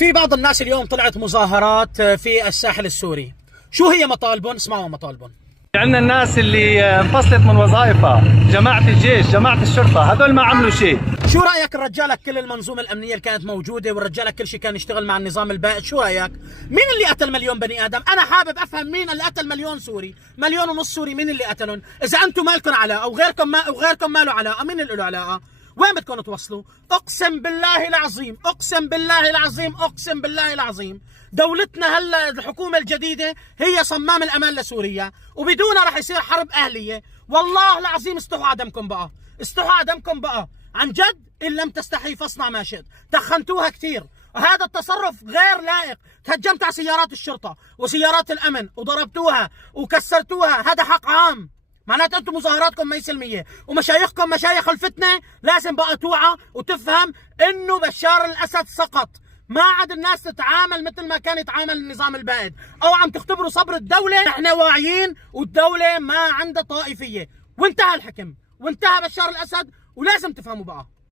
في بعض الناس اليوم طلعت مظاهرات في الساحل السوري، شو هي مطالبهم؟ اسمعوا مطالبهم. عندنا الناس اللي انفصلت من وظائفها، جماعة الجيش، جماعة الشرطة، هذول ما عملوا شيء. شو رأيك الرجالك كل المنظومة الأمنية اللي كانت موجودة والرجالك كل شيء كان يشتغل مع النظام البائد، شو رأيك؟ مين اللي قتل مليون بني آدم؟ أنا حابب أفهم مين اللي قتل مليون سوري، مليون ونص سوري، مين اللي قتلهم؟ إذا أنتم ما لكم علاقة وغيركم ما له علاقة، مين اللي له علاقة؟ وين بدكم توصلوا؟ اقسم بالله العظيم، اقسم بالله العظيم، اقسم بالله العظيم، دولتنا هلا الحكومه الجديده هي صمام الامان لسوريا، وبدونها رح يصير حرب اهليه، والله العظيم استحوا على دمكم بقى، استحوا على دمكم بقى، عن جد ان لم تستحي فاصنع ما شئت، تخنتوها كثير، هذا التصرف غير لائق، تهجمت على سيارات الشرطه وسيارات الامن وضربتوها وكسرتوها، هذا حق عام. معناته انتم مظاهراتكم ما هي سلميه، ومشايخكم مشايخ الفتنه لازم بقى توعى وتفهم انه بشار الاسد سقط، ما عاد الناس تتعامل مثل ما كان يتعامل النظام البائد، او عم تختبروا صبر الدوله، احنا واعيين والدوله ما عندها طائفيه، وانتهى الحكم، وانتهى بشار الاسد، ولازم تفهموا بقى.